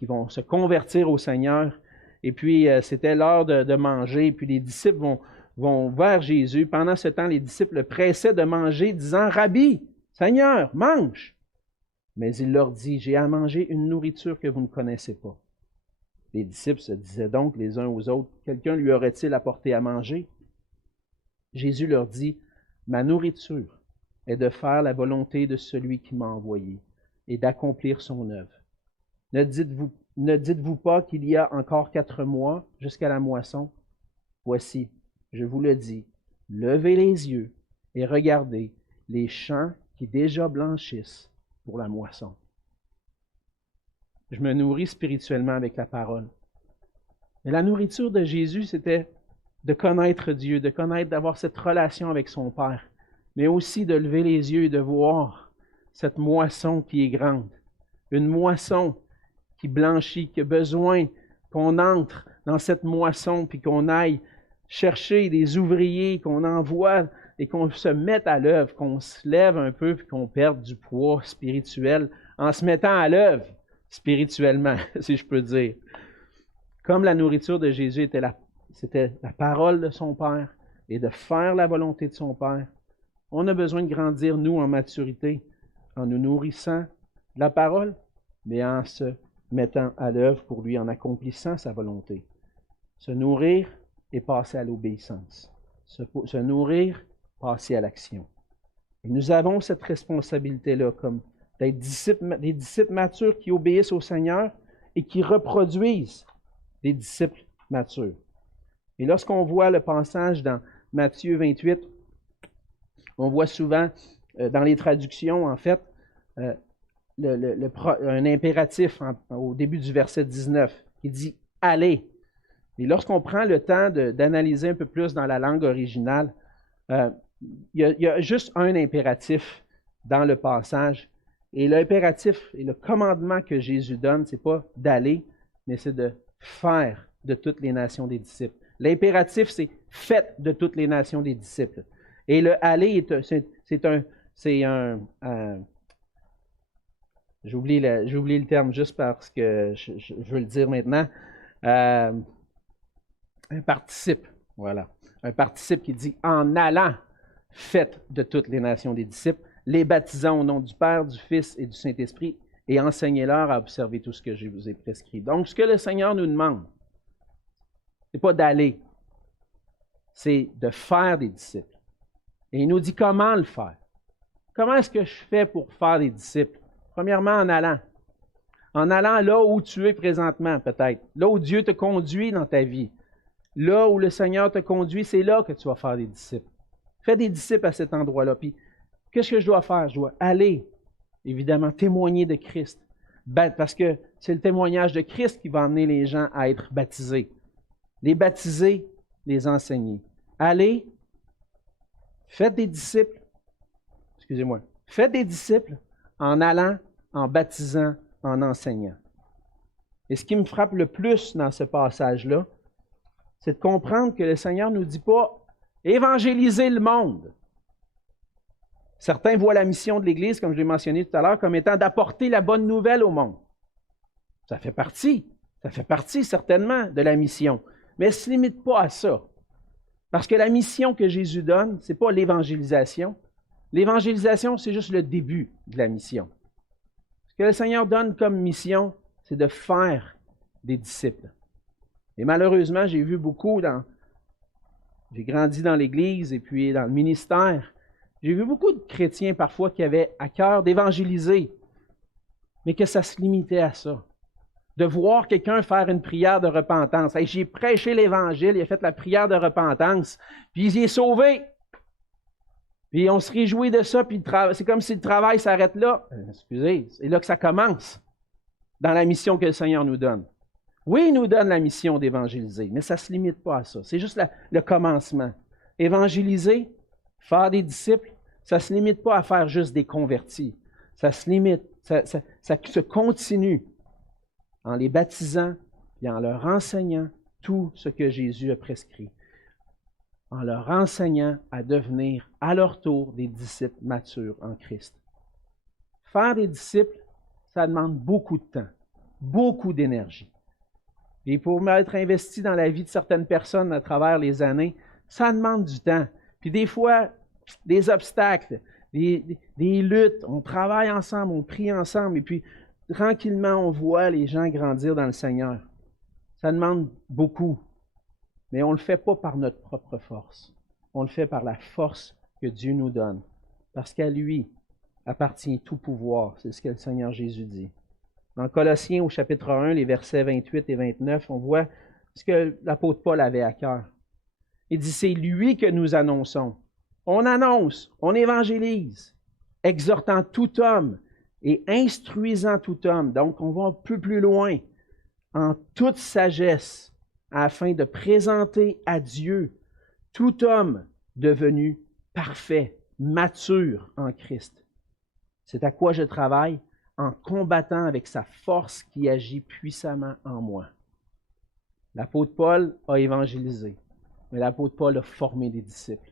vont se convertir au Seigneur. Et puis, c'était l'heure de manger. Et puis, les disciples vont vers Jésus. Pendant ce temps, les disciples le pressaient de manger, disant, « Rabbi, Seigneur, mange! » Mais il leur dit, « J'ai à manger une nourriture que vous ne connaissez pas. » Les disciples se disaient donc les uns aux autres, « Quelqu'un lui aurait-il apporté à manger? » Jésus leur dit, « Ma nourriture est de faire la volonté de celui qui m'a envoyé et d'accomplir son œuvre. Ne dites-vous pas qu'il y a encore 4 mois jusqu'à la moisson? Voici, je vous le dis, levez les yeux et regardez les champs qui déjà blanchissent pour la moisson. » Je me nourris spirituellement avec la parole. Mais la nourriture de Jésus, c'était de connaître Dieu, d'avoir cette relation avec son Père, mais aussi de lever les yeux et de voir cette moisson qui est grande. Une moisson qui blanchit, qui a besoin qu'on entre dans cette moisson puis qu'on aille chercher des ouvriers, qu'on envoie et qu'on se mette à l'œuvre, qu'on se lève un peu puis qu'on perde du poids spirituel en se mettant à l'œuvre spirituellement, si je peux dire. Comme la nourriture de Jésus c'était la parole de son Père et de faire la volonté de son Père, on a besoin de grandir, nous, en maturité, en nous nourrissant de la parole, mais en se mettant à l'œuvre pour lui, en accomplissant sa volonté. Se nourrir et passer à l'obéissance. Se nourrir, passer à l'action. Et nous avons cette responsabilité-là, comme d'être des disciples matures qui obéissent au Seigneur et qui reproduisent des disciples matures. Et lorsqu'on voit le passage dans Matthieu 28, on voit souvent dans les traductions, en fait, un impératif au début du verset 19 qui dit « Allez ». Et lorsqu'on prend le temps d'analyser un peu plus dans la langue originale, il y a juste un impératif dans le passage. Et l'impératif et le commandement que Jésus donne, ce n'est pas d'aller, mais c'est de faire de toutes les nations des disciples. L'impératif, c'est « faites de toutes les nations des disciples ». Et le « aller », j'ai oublié le terme juste parce que je veux le dire maintenant. Un participe, voilà. Un participe qui dit « en allant, faites de toutes les nations des disciples, les baptisant au nom du Père, du Fils et du Saint-Esprit, et enseignez-leur à observer tout ce que je vous ai prescrit. » Donc, ce que le Seigneur nous demande, ce n'est pas d'aller, c'est de faire des disciples. Et il nous dit comment le faire. Comment est-ce que je fais pour faire des disciples? Premièrement, en allant. En allant là où tu es présentement, peut-être. Là où Dieu te conduit dans ta vie. Là où le Seigneur te conduit, c'est là que tu vas faire des disciples. Fais des disciples à cet endroit-là. Puis, qu'est-ce que je dois faire? Je dois aller, évidemment, témoigner de Christ. Parce que c'est le témoignage de Christ qui va amener les gens à être baptisés. Les baptiser, les enseigner. Allez, faites des disciples. Excusez-moi. Faites des disciples en allant, en baptisant, en enseignant. Et ce qui me frappe le plus dans ce passage-là, c'est de comprendre que le Seigneur ne nous dit pas « évangéliser le monde ». Certains voient la mission de l'Église, comme je l'ai mentionné tout à l'heure, comme étant d'apporter la bonne nouvelle au monde. Ça fait partie certainement de la mission, mais elle ne se limite pas à ça. Parce que la mission que Jésus donne, ce n'est pas l'évangélisation. L'évangélisation, c'est juste le début de la mission. Ce que le Seigneur donne comme mission, c'est de faire des disciples. Et malheureusement, j'ai vu beaucoup j'ai grandi dans l'Église et puis dans le ministère. J'ai vu beaucoup de chrétiens parfois qui avaient à cœur d'évangéliser, mais que ça se limitait à ça. De voir quelqu'un faire une prière de repentance. Hey, j'ai prêché l'Évangile, il a fait la prière de repentance, puis il est sauvé. Puis on se réjouit de ça, puis c'est comme si le travail s'arrête là. Excusez, c'est là que ça commence, dans la mission que le Seigneur nous donne. Oui, il nous donne la mission d'évangéliser, mais ça ne se limite pas à ça. C'est juste le commencement. Évangéliser, faire des disciples, ça ne se limite pas à faire juste des convertis. Ça se continue en les baptisant et en leur enseignant tout ce que Jésus a prescrit. En leur enseignant à devenir à leur tour des disciples matures en Christ. Faire des disciples, ça demande beaucoup de temps, beaucoup d'énergie. Et pour m'être investi dans la vie de certaines personnes à travers les années, ça demande du temps. Puis des fois, des obstacles, des luttes, on travaille ensemble, on prie ensemble, et puis tranquillement, on voit les gens grandir dans le Seigneur. Ça demande beaucoup. Mais on ne le fait pas par notre propre force. On le fait par la force que Dieu nous donne. Parce qu'à lui appartient tout pouvoir. C'est ce que le Seigneur Jésus dit. Dans Colossiens au chapitre 1, les versets 28 et 29, on voit ce que l'apôtre Paul avait à cœur. Il dit, c'est lui que nous annonçons. On annonce, on évangélise, exhortant tout homme et instruisant tout homme. Donc, on va un peu plus loin, en toute sagesse, afin de présenter à Dieu tout homme devenu parfait, mature en Christ. C'est à quoi je travaille en combattant avec sa force qui agit puissamment en moi. L'apôtre Paul a évangélisé, mais l'apôtre Paul a formé des disciples.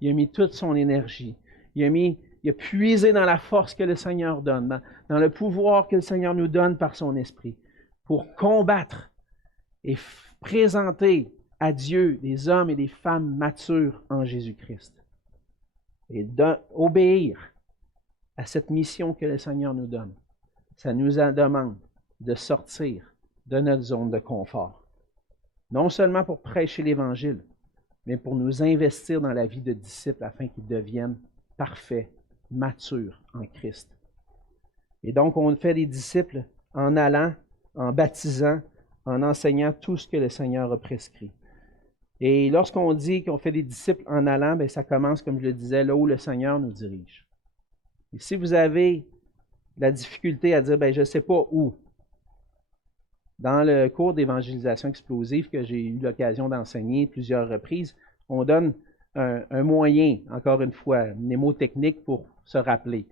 Il a mis toute son énergie. Il a puisé dans la force que le Seigneur donne, dans le pouvoir que le Seigneur nous donne par son esprit, pour combattre et présenter à Dieu des hommes et des femmes matures en Jésus-Christ. Et d'obéir à cette mission que le Seigneur nous donne. Ça nous demande de sortir de notre zone de confort. Non seulement pour prêcher l'Évangile, mais pour nous investir dans la vie de disciples afin qu'ils deviennent parfaits matures en Christ. Et donc, on fait des disciples en allant, en baptisant, en enseignant tout ce que le Seigneur a prescrit. Et lorsqu'on dit qu'on fait des disciples en allant, bien, ça commence, comme je le disais, là où le Seigneur nous dirige. Et si vous avez la difficulté à dire, bien, je ne sais pas où, dans le cours d'évangélisation explosive que j'ai eu l'occasion d'enseigner plusieurs reprises, on donne un moyen, encore une fois, mnémotechnique pour se rappeler.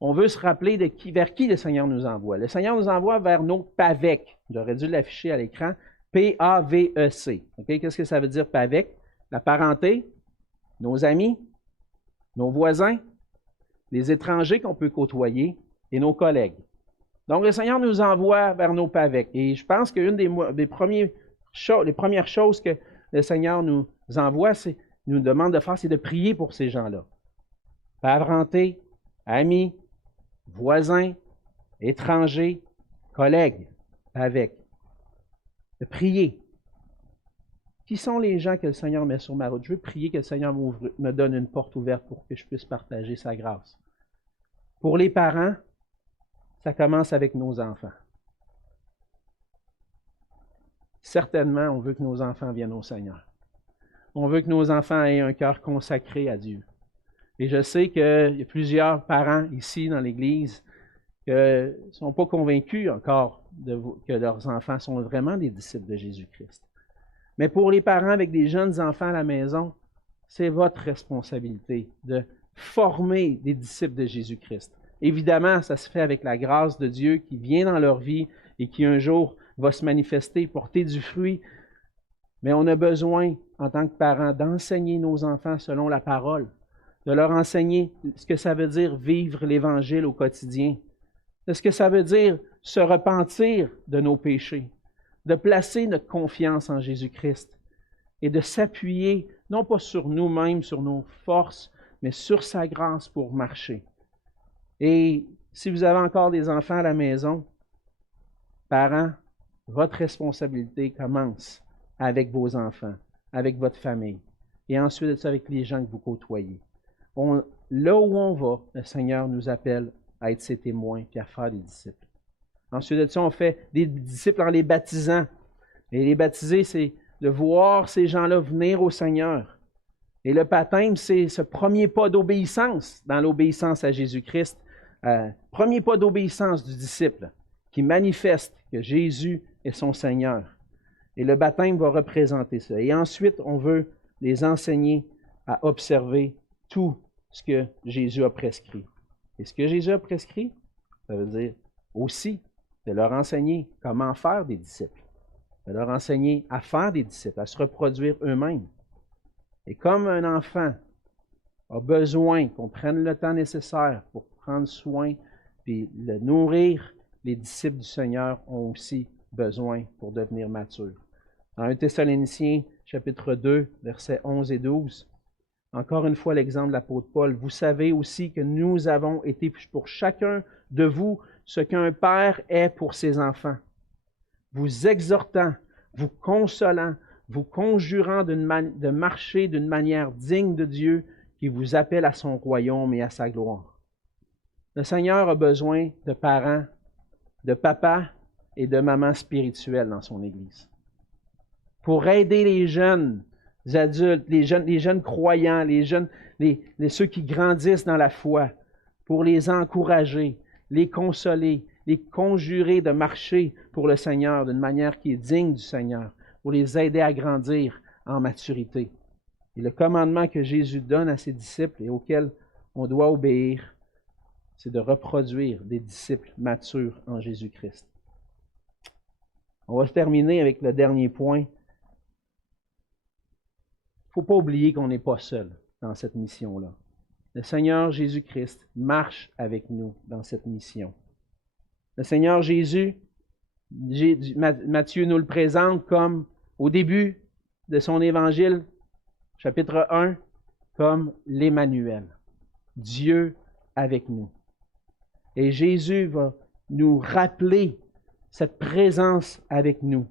On veut se rappeler vers qui le Seigneur nous envoie. Le Seigneur nous envoie vers nos PAVEC. J'aurais dû l'afficher à l'écran. P-A-V-E-C. Okay? Qu'est-ce que ça veut dire PAVEC? La parenté, nos amis, nos voisins, les étrangers qu'on peut côtoyer et nos collègues. Donc, le Seigneur nous envoie vers nos PAVEC. Et je pense qu'une des premières choses que le Seigneur nous envoie, nous demande de faire, c'est de prier pour ces gens-là. Parenté, amis, voisins, étrangers, collègues, PAVEC. De prier. Qui sont les gens que le Seigneur met sur ma route? Je veux prier que le Seigneur me donne une porte ouverte pour que je puisse partager sa grâce. Pour les parents, ça commence avec nos enfants. Certainement, on veut que nos enfants viennent au Seigneur. On veut que nos enfants aient un cœur consacré à Dieu. Et je sais qu'il y a plusieurs parents ici dans l'Église qui ne sont pas convaincus encore que leurs enfants sont vraiment des disciples de Jésus-Christ. Mais pour les parents avec des jeunes enfants à la maison, c'est votre responsabilité de former des disciples de Jésus-Christ. Évidemment, ça se fait avec la grâce de Dieu qui vient dans leur vie et qui un jour va se manifester, porter du fruit. Mais on a besoin, en tant que parents, d'enseigner nos enfants selon la parole, de leur enseigner ce que ça veut dire vivre l'Évangile au quotidien, de ce que ça veut dire se repentir de nos péchés, de placer notre confiance en Jésus-Christ et de s'appuyer, non pas sur nous-mêmes, sur nos forces, mais sur sa grâce pour marcher. Et si vous avez encore des enfants à la maison, parents, votre responsabilité commence avec vos enfants, avec votre famille, et ensuite de ça avec les gens que vous côtoyez. Là où on va, le Seigneur nous appelle à être ses témoins et à faire des disciples. Ensuite de ça, on fait des disciples en les baptisant. Et les baptiser, c'est de voir ces gens-là venir au Seigneur. Et le baptême, c'est ce premier pas d'obéissance dans l'obéissance à Jésus-Christ. Premier pas d'obéissance du disciple qui manifeste que Jésus est son Seigneur. Et le baptême va représenter ça. Et ensuite, on veut les enseigner à observer tout ce que Jésus a prescrit. Et ce que Jésus a prescrit, ça veut dire aussi de leur enseigner comment faire des disciples, de leur enseigner à faire des disciples, à se reproduire eux-mêmes. Et comme un enfant a besoin qu'on prenne le temps nécessaire pour prendre soin et le nourrir, les disciples du Seigneur ont aussi besoin pour devenir matures. Dans 1 Thessaloniciens, chapitre 2, versets 11 et 12, encore une fois l'exemple de l'apôtre Paul, vous savez aussi que nous avons été pour chacun de vous ce qu'un père est pour ses enfants, vous exhortant, vous consolant, vous conjurant de marcher d'une manière digne de Dieu qui vous appelle à son royaume et à sa gloire. Le Seigneur a besoin de parents, de papas et de mamans spirituelles dans son Église. Pour aider les jeunes adultes, les jeunes croyants, ceux qui grandissent dans la foi, pour les encourager, les consoler, les conjurer de marcher pour le Seigneur d'une manière qui est digne du Seigneur, pour les aider à grandir en maturité. Et le commandement que Jésus donne à ses disciples et auquel on doit obéir, c'est de reproduire des disciples matures en Jésus-Christ. On va terminer avec le dernier point. Il ne faut pas oublier qu'on n'est pas seul dans cette mission-là. Le Seigneur Jésus-Christ marche avec nous dans cette mission. Le Seigneur Jésus, Matthieu nous le présente comme au début de son évangile, chapitre 1, comme l'Emmanuel, Dieu avec nous. Et Jésus va nous rappeler cette présence avec nous.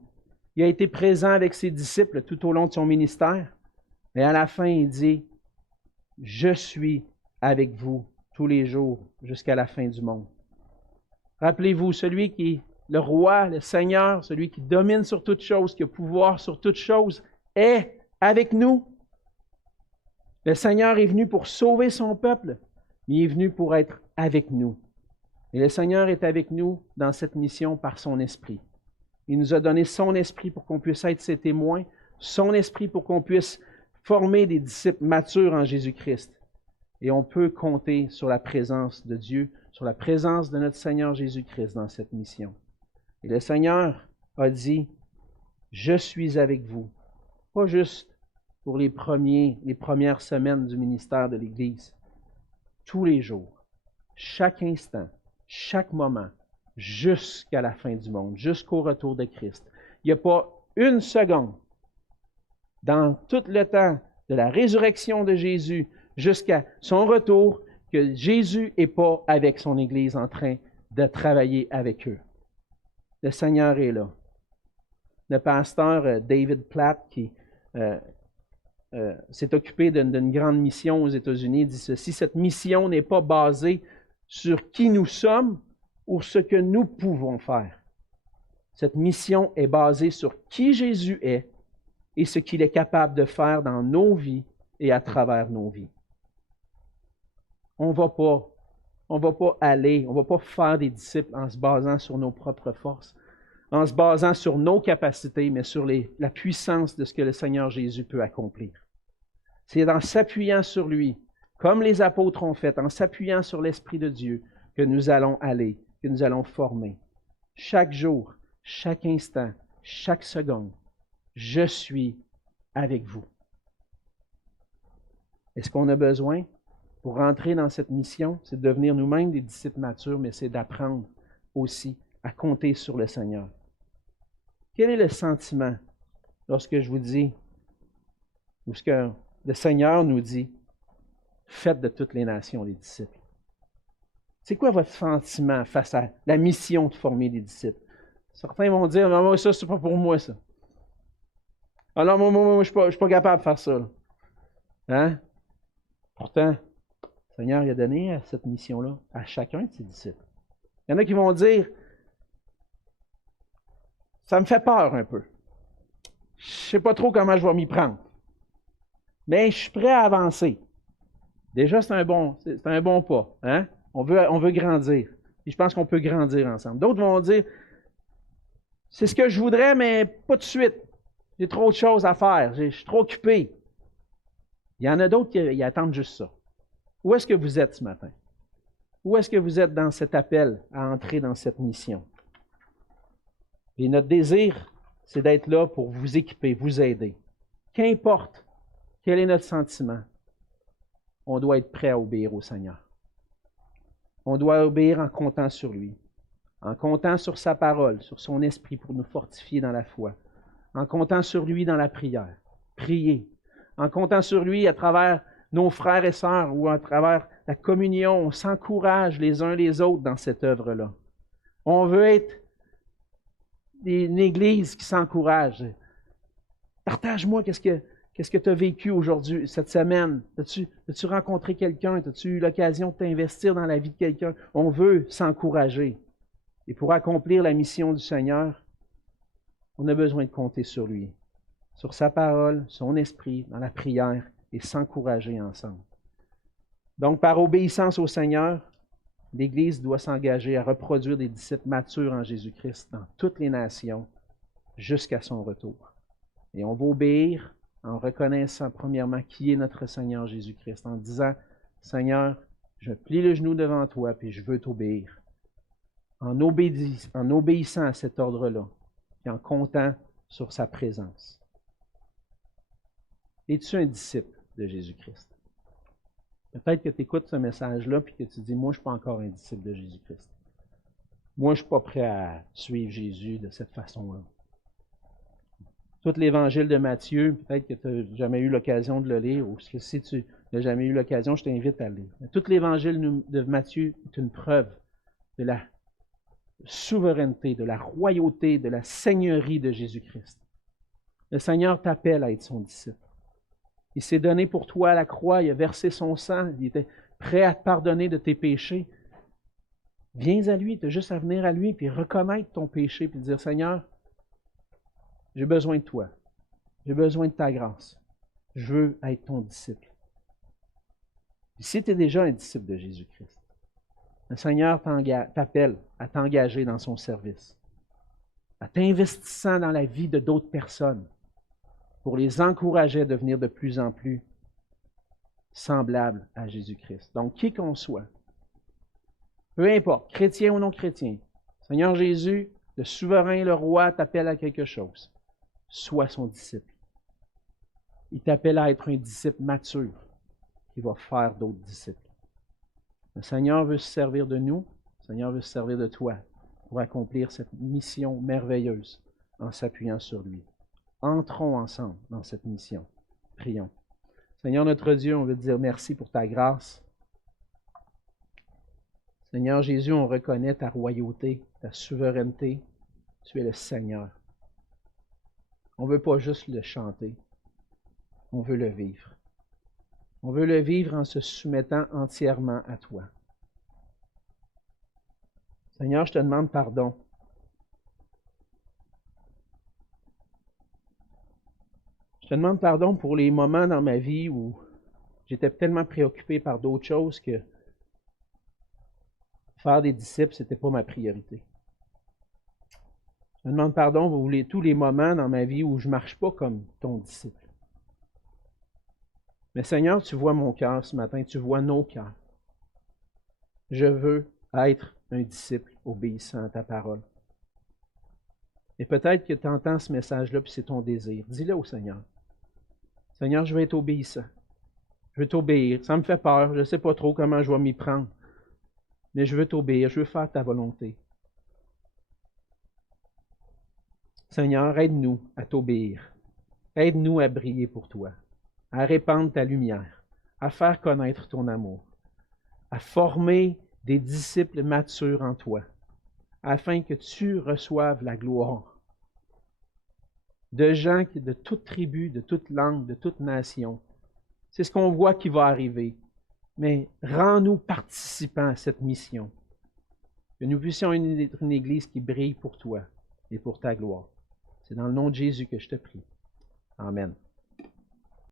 Il a été présent avec ses disciples tout au long de son ministère, mais à la fin, il dit, « Je suis avec vous tous les jours jusqu'à la fin du monde. Rappelez-vous, celui qui est le roi, le Seigneur, celui qui domine sur toute chose, qui a pouvoir sur toute chose, est avec nous. Le Seigneur est venu pour sauver son peuple, mais il est venu pour être avec nous. Et le Seigneur est avec nous dans cette mission par son Esprit. Il nous a donné son Esprit pour qu'on puisse être ses témoins, son Esprit pour qu'on puisse former des disciples matures en Jésus-Christ. Et on peut compter sur la présence de Dieu, sur la présence de notre Seigneur Jésus-Christ dans cette mission. Et le Seigneur a dit, « Je suis avec vous », pas juste pour les premières semaines du ministère de l'Église, tous les jours, chaque instant, chaque moment, jusqu'à la fin du monde, jusqu'au retour de Christ. Il n'y a pas une seconde dans tout le temps de la résurrection de Jésus jusqu'à son retour que Jésus n'est pas avec son Église en train de travailler avec eux. Le Seigneur est là. Le pasteur David Platt, qui s'est occupé d'une grande mission aux États-Unis, dit ceci, « Cette mission n'est pas basée sur qui nous sommes ou ce que nous pouvons faire. Cette mission est basée sur qui Jésus est et ce qu'il est capable de faire dans nos vies et à travers nos vies. » On ne va pas faire des disciples en se basant sur nos propres forces, en se basant sur nos capacités, mais sur la puissance de ce que le Seigneur Jésus peut accomplir. C'est en s'appuyant sur lui, comme les apôtres ont fait, en s'appuyant sur l'Esprit de Dieu, que nous allons aller, que nous allons former. Chaque jour, chaque instant, chaque seconde, je suis avec vous. Est-ce qu'on a besoin, pour rentrer dans cette mission, c'est de devenir nous-mêmes des disciples matures, mais c'est d'apprendre aussi à compter sur le Seigneur. Quel est le sentiment lorsque je vous dis, ou ce que le Seigneur nous dit, faites de toutes les nations les disciples? C'est quoi votre sentiment face à la mission de former des disciples? Certains vont dire, non, ça, c'est pas pour moi, ça. Alors, moi, je ne suis pas capable de faire ça. Là. Hein? Pourtant, le Seigneur a donné cette mission-là à chacun de ses disciples. Il y en a qui vont dire, ça me fait peur un peu. Je ne sais pas trop comment je vais m'y prendre. Mais je suis prêt à avancer. Déjà, c'est un bon pas. Hein? On veut grandir. Et je pense qu'on peut grandir ensemble. D'autres vont dire, c'est ce que je voudrais, mais pas de suite. J'ai trop de choses à faire. Je suis trop occupé. Il y en a d'autres qui attendent juste ça. Où est-ce que vous êtes ce matin? Où est-ce que vous êtes dans cet appel à entrer dans cette mission? Et notre désir, c'est d'être là pour vous équiper, vous aider. Qu'importe quel est notre sentiment, on doit être prêt à obéir au Seigneur. On doit obéir en comptant sur lui, en comptant sur sa parole, sur son esprit pour nous fortifier dans la foi, en comptant sur lui dans la prière, prier, en comptant sur lui à travers nos frères et sœurs ou à travers la communion, on s'encourage les uns les autres dans cette œuvre-là. On veut être une église qui s'encourage. Partage-moi qu'est-ce que tu as vécu aujourd'hui, cette semaine. As-tu rencontré quelqu'un? As-tu eu l'occasion de t'investir dans la vie de quelqu'un? On veut s'encourager. Et pour accomplir la mission du Seigneur, on a besoin de compter sur lui, sur sa parole, son esprit, dans la prière et s'encourager ensemble. Donc, par obéissance au Seigneur, l'Église doit s'engager à reproduire des disciples matures en Jésus-Christ dans toutes les nations jusqu'à son retour. Et on va obéir en reconnaissant premièrement qui est notre Seigneur Jésus-Christ, en disant, Seigneur, je plie le genou devant toi puis je veux t'obéir. En obéissant à cet ordre-là et en comptant sur sa présence. Es-tu un disciple de Jésus-Christ? Peut-être que tu écoutes ce message-là et que tu dis, moi, je ne suis pas encore un disciple de Jésus-Christ. Moi, je ne suis pas prêt à suivre Jésus de cette façon-là. Tout l'Évangile de Matthieu, peut-être que tu n'as jamais eu l'occasion de le lire, ou si tu n'as jamais eu l'occasion, je t'invite à le lire. Tout l'Évangile de Matthieu est une preuve de la souveraineté, de la royauté, de la seigneurie de Jésus-Christ. Le Seigneur t'appelle à être son disciple. Il s'est donné pour toi à la croix, il a versé son sang, il était prêt à te pardonner de tes péchés, viens à lui, tu as juste à venir à lui, puis reconnaître ton péché, puis dire, Seigneur, j'ai besoin de toi, j'ai besoin de ta grâce, je veux être ton disciple. Puis si tu es déjà un disciple de Jésus-Christ, le Seigneur t'appelle à t'engager dans son service, à t'investissant dans la vie de d'autres personnes pour les encourager à devenir de plus en plus semblables à Jésus-Christ. Donc, qui qu'on soit, peu importe, chrétien ou non chrétien, Seigneur Jésus, le souverain, le roi, t'appelle à quelque chose. Sois son disciple. Il t'appelle à être un disciple mature qui va faire d'autres disciples. Le Seigneur veut se servir de nous, le Seigneur veut se servir de toi pour accomplir cette mission merveilleuse en s'appuyant sur lui. Entrons ensemble dans cette mission. Prions. Seigneur notre Dieu, on veut te dire merci pour ta grâce. Seigneur Jésus, on reconnaît ta royauté, ta souveraineté. Tu es le Seigneur. On ne veut pas juste le chanter, on veut le vivre. On veut le vivre en se soumettant entièrement à toi. Seigneur, je te demande pardon. Je te demande pardon pour les moments dans ma vie où j'étais tellement préoccupé par d'autres choses que faire des disciples, ce n'était pas ma priorité. Je te demande pardon pour tous les moments dans ma vie où je ne marche pas comme ton disciple. Mais Seigneur, tu vois mon cœur ce matin, tu vois nos cœurs. Je veux être un disciple obéissant à ta parole. Et peut-être que tu entends ce message-là, puis c'est ton désir. Dis-le au Seigneur. Seigneur, je veux être obéissant. Je veux t'obéir. Ça me fait peur, je ne sais pas trop comment je vais m'y prendre. Mais je veux t'obéir, je veux faire ta volonté. Seigneur, aide-nous à t'obéir. Aide-nous à briller pour toi, à répandre ta lumière, à faire connaître ton amour, à former des disciples matures en toi, afin que tu reçoives la gloire de gens de toute tribu, de toute langue, de toute nation. C'est ce qu'on voit qui va arriver. Mais rends-nous participants à cette mission. Que nous puissions être une Église qui brille pour toi et pour ta gloire. C'est dans le nom de Jésus que je te prie. Amen.